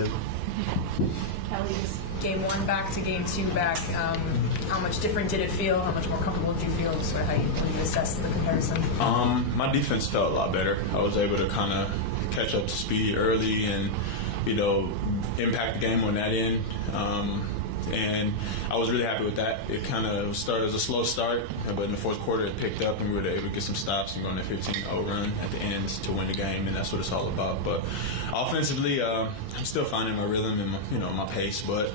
move. Kelly's game 1 back to game 2 back. How much different did it feel? How much more comfortable did you feel? Just sort of how you assess the comparison? My defense felt a lot better. I was able to kind of catch up to speed early and, impact the game on that end. And I was really happy with that. It kind of started as a slow start, but in the fourth quarter it picked up and we were able to get some stops and go on a 15-0 run at the end to win the game, and that's what it's all about. But offensively, I'm still finding my rhythm and my pace, but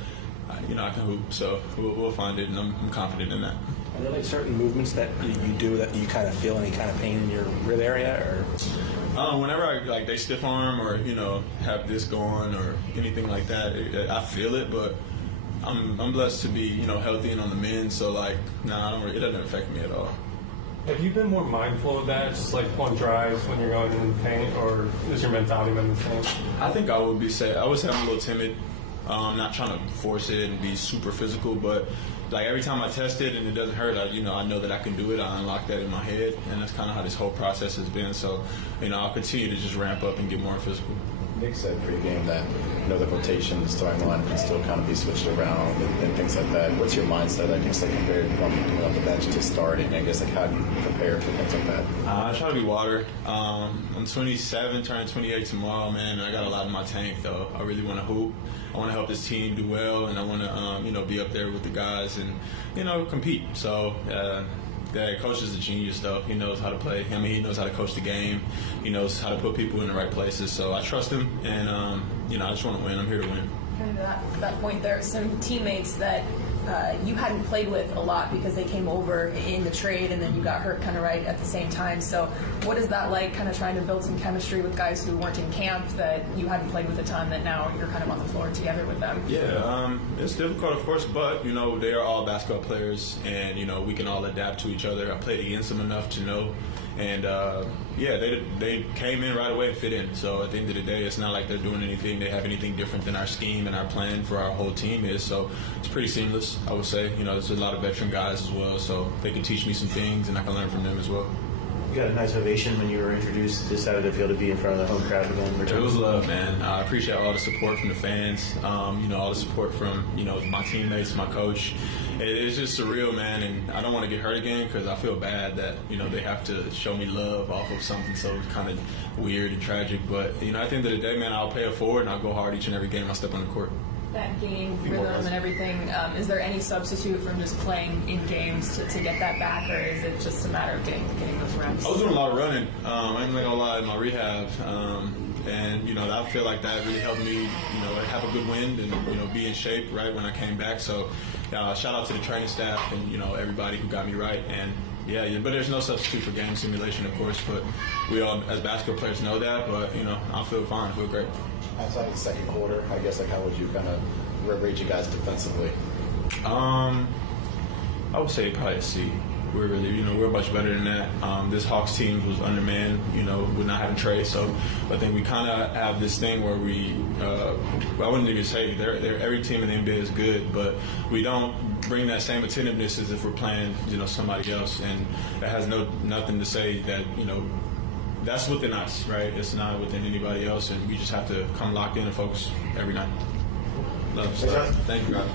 I can hoop, so we'll find it, and I'm confident in that. Are there like certain movements that you do that you kind of feel any kind of pain in your rib area, or? Whenever I they stiff arm or have this going or anything like that, I feel it, but I'm blessed to be healthy and on the mend, so it doesn't affect me at all. Have you been more mindful of that, just like on drives when you're going in the paint, or is your mentality been the same? I think I would say I'm a little timid. I'm not trying to force it and be super physical, but every time I test it and it doesn't hurt, I know that I can do it. I unlock that in my head, and that's kind of how this whole process has been. So, I'll continue to just ramp up and get more physical. Nick said pre-game that the rotation, the starting line can still kind of be switched around and things like that. What's your mindset, I guess, compared from coming off the bench to starting? I guess how do you prepare for things like that? I try to be water. I'm 27, turning 28 tomorrow, man. I got a lot in my tank, though. I really want to hoop. I want to help this team do well, and I want to, be up there with the guys and, compete. So. The coach is a genius, though. He knows how to play. He knows how to coach the game. He knows how to put people in the right places. So I trust him, and I just want to win. I'm here to win. Kind of that point, there are some teammates that you hadn't played with a lot because they came over in the trade, and then you got hurt kind of right at the same time. So what is that like, kind of trying to build some chemistry with guys who weren't in camp that you hadn't played with a ton, that now you're kind of on the floor together with them? Yeah, it's difficult, of course, but, they are all basketball players, and, we can all adapt to each other. I played against them enough to know. And, they came in right away and fit in. So at the end of the day, it's not like they're doing anything. They have anything different than our scheme and our plan for our whole team is. So it's pretty seamless, I would say. There's a lot of veteran guys as well, so they can teach me some things, and I can learn from them as well. You got a nice ovation when you were introduced to this side of the field to be in front of the home crowd again. It was love, man. I appreciate all the support from the fans, all the support from, my teammates, my coach. It's just surreal, man, and I don't want to get hurt again because I feel bad that, they have to show me love off of something so kind of weird and tragic. But, at the end of the day, man, I'll pay it forward and I'll go hard each and every game I step on the court. That game rhythm and everything, is there any substitute from just playing in games to get that back, or is it just a matter of getting those reps? I was doing a lot of running. I ain't gonna lie, in my rehab, and I feel like that really helped me, have a good wind and be in shape right when I came back. So shout out to the training staff and everybody who got me right. And but there's no substitute for game simulation, of course. But we all, as basketball players, know that. But I feel fine, I feel great. Outside the second quarter, I guess how would you kind of rate you guys defensively? I would say probably a C. We're really, we're much better than that. This Hawks team was undermanned, with not having trade. So I think we kind of have this thing where we, I wouldn't even say every team in the NBA is good, but we don't bring that same attentiveness as if we're playing, somebody else. And that has nothing to say that, that's within us, right? It's not within anybody else, and we just have to come locked in and focus every night. Love. Thank you, guys.